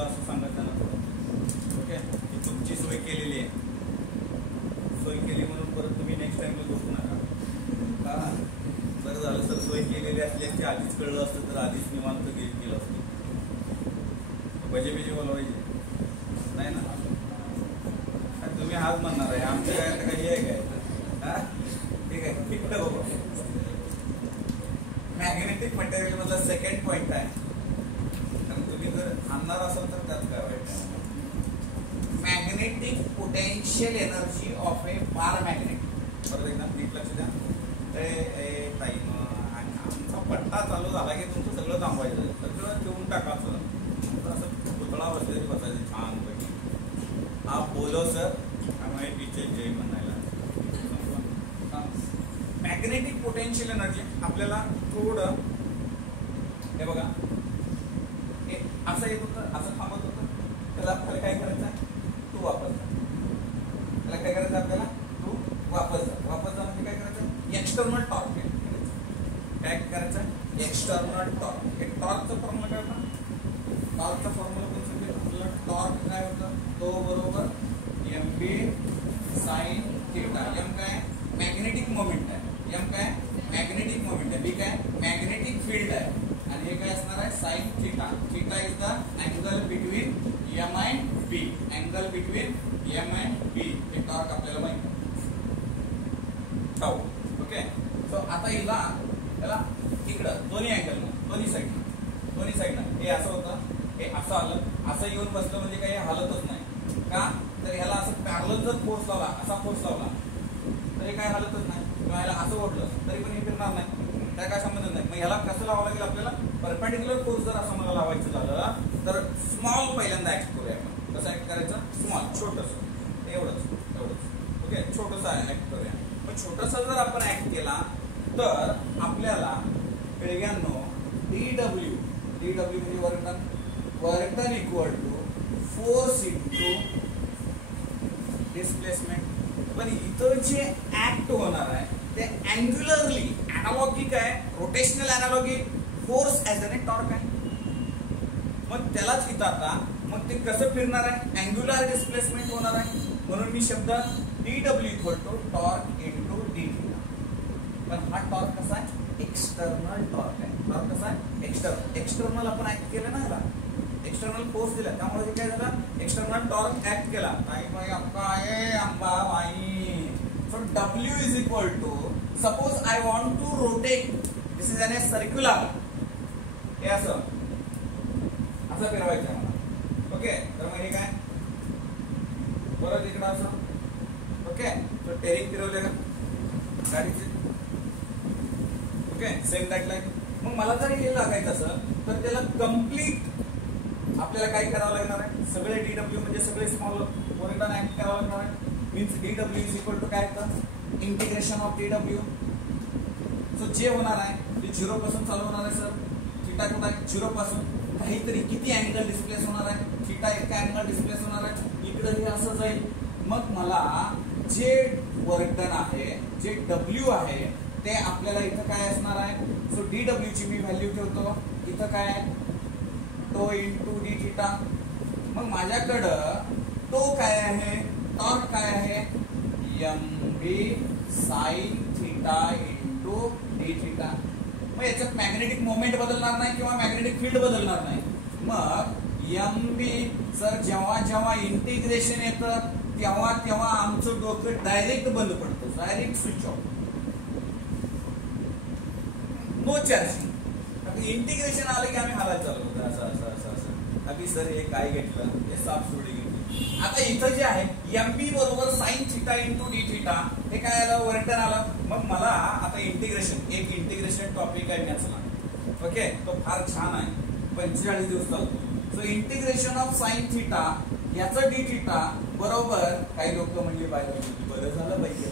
चला असं सांगायचं ना थोडं. ओके, ही तुमची सोय केलेली आहे, सोय केली म्हणून परत तुम्ही नेक्स्ट टाइमला झोपू नका. का बरं झालं सर, सोय केलेली असली असती आधीच कळलं असतं तर आधीच निवांत केलं असतं. भजे बिजे बोलवायचे नाही ना, तुम्ही हाच म्हणणार आहे. आमचं काय आता काही आहे काय? हा ठीक आहे, ठीक आहे बाबा. मॅग्नेटिक मटेरियल मधला सेकंड पॉइंट आहे, कारण तुम्ही जर आणणार असाल तर त्यात काय वाईट आहे. Magnetic potential energy of a bar magnet. परत एकदा नीट लक्ष द्या. टाईम आमचा पट्टा चालू झाला की तुमचं सगळं थांबवायचं, सगळं ठेवून टाकायचं, असं पुतळा बसले बसायचं छान पैकी. हा बोलो सर, त्यामुळे टीचर जय म्हणायला. मॅग्नेटिक पोटेन्शियल एनर्जी आपल्याला थोडं हे बघा, हे असं येत होतं, असं थांबत होतं. त्याला आपल्याला काय करायचं आहे, तू वापस जा. त्याला काय करायचं आपल्याला, तू वापस जा. वापस जा म्हणजे काय करायचं, एक्सटर्नल टॉर्क काय करायचं, एक्सटर्नल टॉर्क. हे टॉर्कचं फॉर्म्युला काय होता, टॉर्कचा फॉर्म्युला पण समजेल आपल्याला. टॉर्क काय होतं, तो बरोबर mb sin थीटा. m काय मॅग्नेटिक मोमेंट आहे, m काय मॅग्नेटिक मोमेंट आहे, b काय मॅग्नेटिक फील्ड आहे, आणि हे काय असणार आहे sine theta. Theta is the angle between m and b. Angle between m and b. हे टॉर्क आपल्याला माहिती आहे. ओके, सो आता याला इकडं दोन्ही अँगल, दोन्ही साईडनं हे असं होतं, हे असं आलं, असं येऊन बसलं म्हणजे काही हालतच नाही. का तर ह्याला असं पॅरलल जर फोर्स लावला, असा फोर्स लावला तर हे काय हालतच नाही. किंवा ह्याला असं ओढलं तरी पण हे फिरणार नाही, त्या काय संबंध नाही. मग ह्याला कसं लावावं लागेल आपल्याला, परपेंडिक्युलर फोर्स जर असं मला लावायचं झालं तर स्मॉल पहिल्यांदा ऍक्ट करूया आपण. कसं ऍक्ट करायचं, स्मॉल, छोटस, एवढंच. ओके, छोटस ऍक्ट करूया. पण छोटस जर आपण ऍक्ट केला तर आपल्याला पिळग्यांनो डीडब्ल्यू म्हणजे work equal to force into displacement. पण इथं जे ऍक्ट होणार आहे ते अँग्युलरली अॅनालॉगिक आहे, rotational analogic force as an a torque आहे. मग त्यालाच इथं आता मग ते कसं फिरणार आहे, अँग्युलर डिस्प्लेसमेंट होणार आहे. म्हणून मी शब्द DW equal to torque into D theta. पण हा टॉर्क कसा आहे, एक्सटर्नल टॉर्क आहे. टॉर्क कसा आहे, एक्सटर्नल आपण ऍक्ट केलं ना, ह्याला एक्सटर्नल फोर्स दिला, त्यामुळे काय झालं, एक्सटर्नल टॉर्क ऍक्ट केला. So W is equal to, suppose I want to rotate, this is an a circular, हे असं फिरवायचं मला. ओके, तर मग हे काय परत इकडं असं. ओके, तर टेरिंग फिरवले का गाडीचे. Okay, same that like. मग मला जर हे लागायचं असं तर त्याला कम्प्लीट आपल्याला काय करावं लागणार आहे, सगळे डीडब्ल्यू म्हणजे सगळे स्मॉल ओरिजिन ऍक्ट करावं लागणार आहे. Means DW is equal to काय येतं, इंटिग्रेशन ऑफ डीडब्ल्यू. सो जे होणार आहे ते 0 पासून चालू होणार आहे सर. थीटा कुठं आहे, 0 पासून काहीतरी किती अँगल डिस्प्लेस होणार आहे, थीटा इतका अँगल डिस्प्लेस होणार आहे. इकडे हे असं जाईल. मग मला जे वर्क डन आहे, जे डब्ल्यू आहे ते आपल्याला इथं काय असणार आहे. सो डीडब्ल्यू ची मी व्हॅल्यू ठेवतो इथं काय, टो इंटू डी थीटा. मग माझ्याकडं तो काय आहे, टॉर्क काय आहे, mb sin theta into D theta. मग याच्यात मॅग्नेटिक मोमेंट बदलणार नाही किंवा मॅग्नेटिक फील्ड बदलणार नाही. मग mb सर जेव्हा इंटिग्रेशन येतं तेव्हा आमचं डोकं डायरेक्ट बंद पडतं, direct switch off, no charging. Integration आलं की आम्ही हालायला चालू होतं असं अगदी सर हे काय घेतलं, हे साफ सोडी घेतली. आता इथं जे आहे mb बरोबर sine theta into D theta, हे काय आलं, वर्क आलं. मग मला आता एक इंटिग्रेशन टॉपिक आहे त्याचा. ओके, तो फार छान आहे, 45 दिवस चालतो. So integration of sine theta याचं डी थीटा बरोबर, काही लोक म्हणजे बायोलॉजी बरं झालं पाहिजे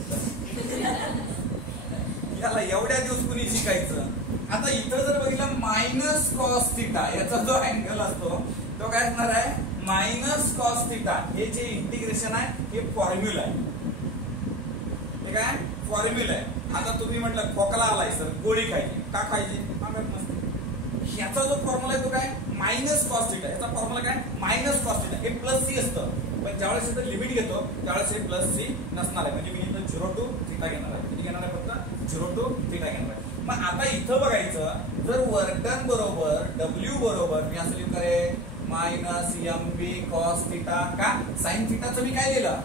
याला एवढ्या दिवस कुणी शिकायचं. आता इथं जर बघितलं मायनस कॉस थीटा, याचा जो अँगल असतो तो काय असणार आहे, मायनस कॉस थीटा. हे जे इंटिग्रेशन आहे हे फॉर्म्युला आहे, हे काय फॉर्म्युला आहे. आता तुम्ही म्हटलं खोकला आलाय सर, गोळी खायची का खायची, ह्याचा जो फॉर्म्युला आहे तो काय मायनस कॉस थिटा, ह्याचा फॉर्म्युला काय मायनस कॉस थिटा, हे प्लस सी असतं, पण ज्यावेळेस इथं लिमिट घेतो त्यावेळेस हे प्लस सी नसणार आहे, म्हणजे मी इथं 0 to थिटा घेणार आहे. किती घेणार आहे? फक्त 0 to थिटा घेणार आहे. मग आता इथं बघायचं, जर वर्क डन बरोबर W बरोबर मी असं लिहू करे मायनस MB कॉस थिटा, का साइन थिटाचं मी काय लिहिलं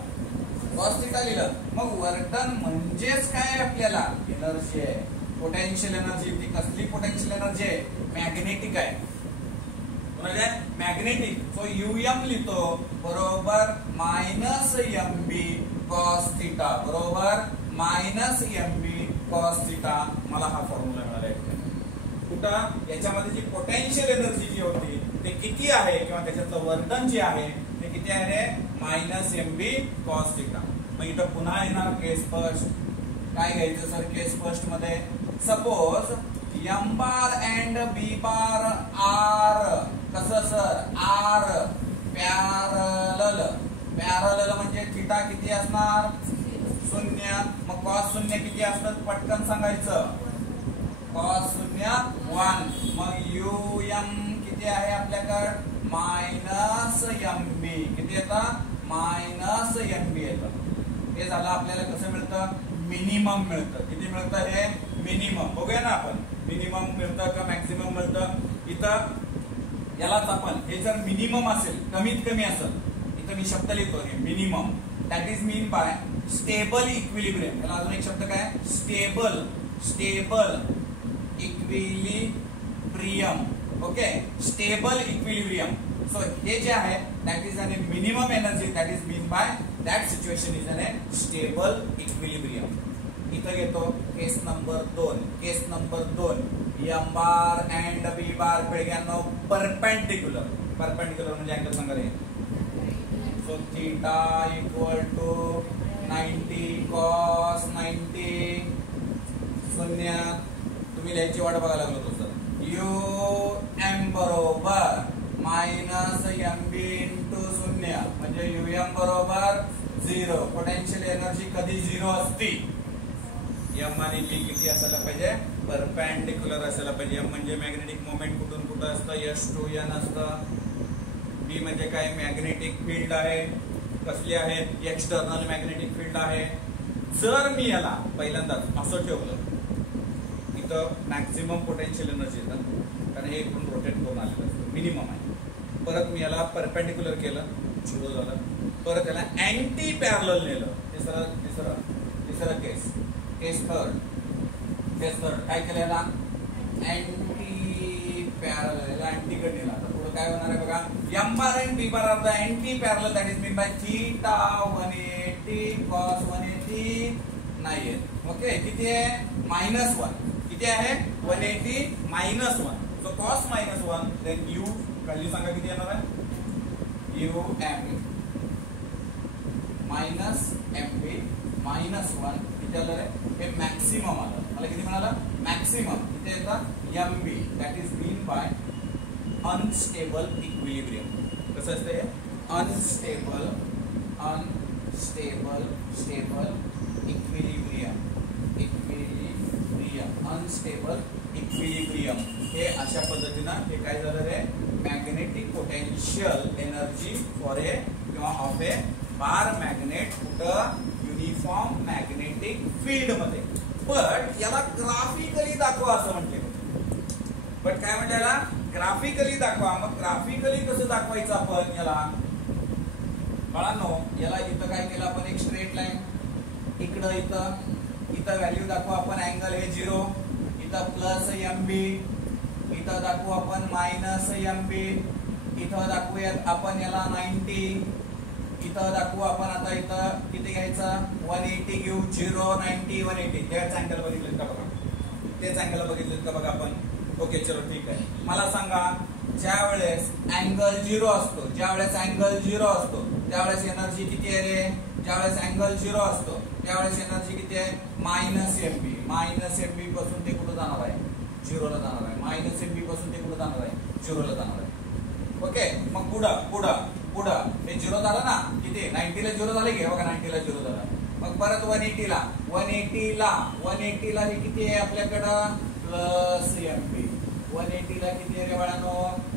कॉस थिटा लिहिलं. मग वर्क डन म्हणजेच काय आपल्याला एनर्जी आहे, पोटेन्शियल एनर्जी. ती कसली पोटेन्शियल एनर्जी आहे? मॅग्नेटिक आहे, म्हणजे मॅग्नेटिक. सो UM लिहितो बरोबर मायनस MB कॉस थिटा बरोबर मायनस MB कॉस थिटा. मला हा फॉर्म्युला मिळाला आहे. कुठं? याच्यामध्ये जी पोटेन्शियल एनर्जी जी होती ते किती आहे, किंवा त्याच्यातलं वर्धन जे आहे ते किती आहे? Minus MB cos theta. मग इथं पुन्हा येणार केस फर्स्ट. काय घ्यायचं सर केस फर्स्ट मध्ये? Suppose M bar and B bar are कसं सर? Are parallel. पॅरलल म्हणजे थिटा किती असणार? 0. मग कॉस 0 किती असतात? पटकन सांगायचं. कॉस 0 1. मग UM किती आहे आपल्याकडे? Minus MB. किती येतं? मायनस MB येतं. हे झालं आपल्याला कसं मिळतं? मिनिमम मिळतं. किती मिळतं? हे मिनिमम. बघूया ना आपण मिनिमम मिळतं का मॅक्सिमम मिळतं. इथं यालाच आपण, हे जर मिनिमम असेल कमीत कमी असेल, इथं मी शब्द लिहितो हे minimum. That is mean by stable equilibrium. त्याला अजून एक शब्द काय? Stable. Stable equilibrium. Okay, stable equilibrium. So हे जे आहे that is an minimum energy, that is mean by that situation is an stable equilibrium. इथं घेतो case number 2. Case number 2 M bar and B bar पिळग्यांनो perpendicular. Perpendicular म्हणजे angle सांगा रे. So theta equal to 90 cos 90. 0 तुम्ही लिहायची वाट बघायला लागलो तो सर. UM बरोबर मायनस MB इंटू 0 म्हणजे UM बरोबर 0. पोटेन्शियल एनर्जी कधी 0 असती? M आणि B किती असायला पाहिजे? परपेंडिक्युलर असायला पाहिजे. M म्हणजे मॅग्नेटिक मोमेंट कुठून कुठं असतं? S to N असतं. B म्हणजे काय? मॅग्नेटिक फील्ड आहे. कसली आहे? एक्सटर्नल मॅग्नेटिक फील्ड आहे. जर मी याला पहिल्यांदाच असं ठेवलं, इथं मॅक्सिमम पोटेन्शियल एनर्जी येतात, कारण हे इकडून रोटेट करून आलेलं असतं, मिनिमम आहे. परत मी याला परपेंडिक्युलर केलं, 0 झालं. परत याला अँटी पॅरलल नेलं. तिसरं केस. केस थर्ड. केस थर्ड काय केलं याला? Anti parallel. अँटीकड नेला. तर पुढे काय होणार आहे बघा? M bar and B bar are the anti parallel, that is mean by theta 180 cos 180 नाहीये. ओके, किती आहे? -1. किती आहे? 180 -1. So cos -1 then U value सांगा किती येणार आहे? UM मायनस MB -1 किती आलं रे? हे मॅक्सिमम आलं. मला किती मिळालं? मॅक्सिमम. किती येतं? MB that is mean by unstable equilibrium. कसं असतं हे? Unstable stable equilibrium. Unstable equilibrium. हे अशा पद्धतीनं हे काय झालं रे? Magnetic potential energy for a किंवा ऑफ ए बार मॅग्नेट कुठं? युनिफॉर्म मॅग्नेटिक फील्ड मध्ये. बट याला ग्राफिकली दाखवा असं म्हटले. बट काय म्हणते याला? ग्राफिकली दाखवा. मग ग्राफिकली कसं दाखवायचं आपण याला? बाळांनो, याला इथं काय केलं आपण? एक स्ट्रेट लाईन इकडं, इथं व्हॅल्यू दाखवू आपण. अँगल हे 0. इथं प्लस MB. इथं दाखवू आपण मायनस MB. इथं दाखवूयात आपण याला 90. इथं दाखवू आपण आता इथं किती घ्यायचं? 180 घेऊ. 0 90 180. तेच अँगल बघितलेत का बघा? तेच अँगल बघितलेत का बघा आपण? ओके, चलो ठीक आहे. मला सांगा, ज्या वेळेस अँगल 0 असतो, त्यावेळेस एनर्जी किती आहे रे? ज्यावेळेस अँगल 0 असतो त्यावेळेस एनर्जी किती आहे? -MB. -MB पासून ते कुठं जाणार आहे? 0 ला जाणार आहे. -MB पासून ते कुठं जाणार आहे? 0 ला जाणार आहे. ओके, मग पुढं हे 0 झालं ना? किती? 90 ला 0 झाले की? बघा 90 ला 0 झालं. मग परत 180 ला हे किती आहे आपल्याकडं? Plus MB. 180 ला किती आहे रे बाळांनो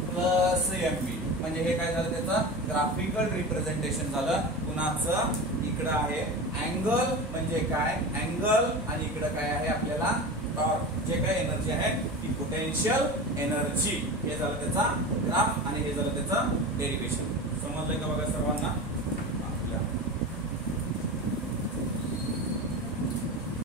प्लस mv म्हणजे हे काय झालं त्याचं ग्राफिकल रिप्रेझेंटेशन झालं कुणाचं इकडं आहे अँगल म्हणजे काय अँगल आणि इकडं काय आहे आपल्याला टॉर्क जे काय एनर्जी आहे ती पोटेन्शियल एनर्जी हे झालं त्याचा ग्राफ आणि हे झालं त्याचं डेरिव्हेशन समजलंय का बघा सर्वांना